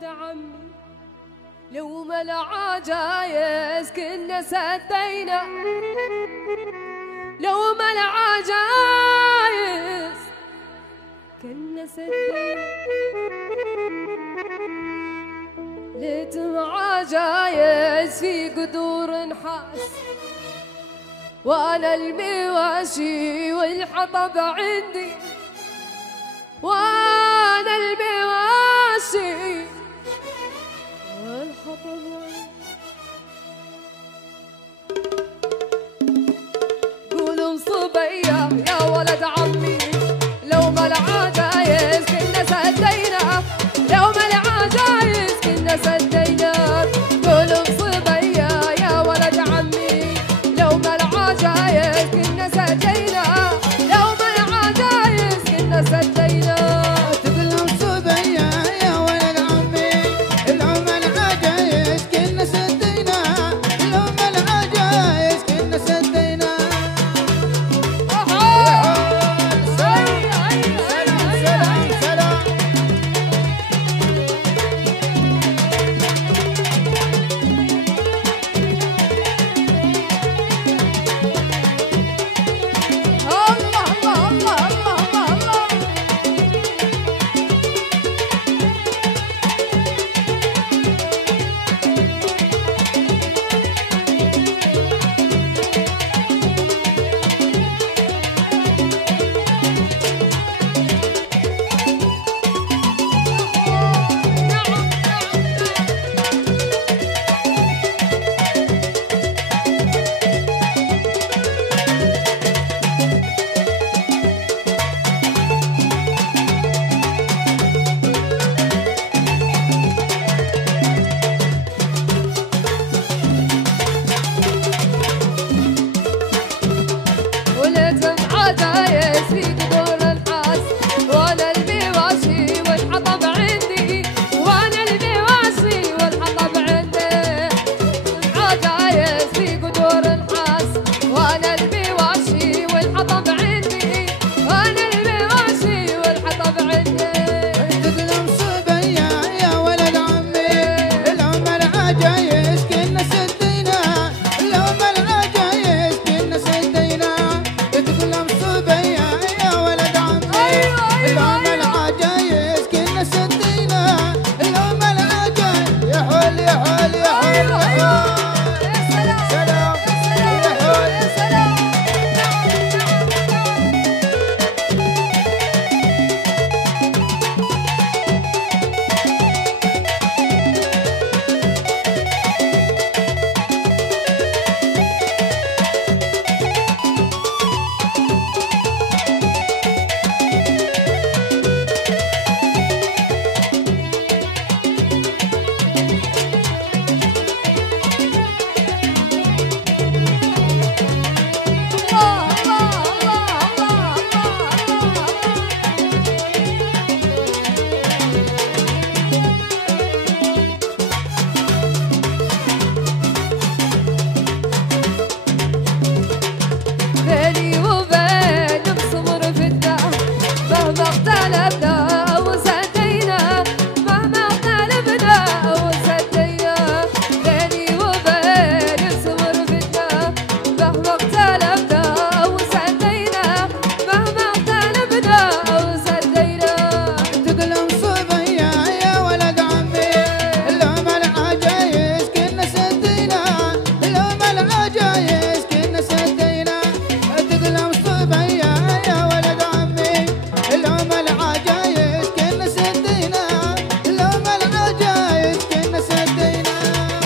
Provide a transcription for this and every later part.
ولد عمي لو ما العجايز كنا سدينا، لو ما العجايز كنا سدينا، ليتم عجايز في قدور نحاس، وانا المواشي والحطب عندي، وانا المواشي والحطب عندي. قولوا صبية يا ولد عمي لو ما العجايز كنا سدينا، لو ما العجايز كنا سدينا. قولوا صبية يا ولد عمي لو ما العجايز كنا سدينا، لو ما العجايز كنا سدينا. تقولوا صبية يا ولد عمي لو ما العجايز كنا سدينا، لو ما العجايز كنا سدينا.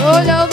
Oh, no,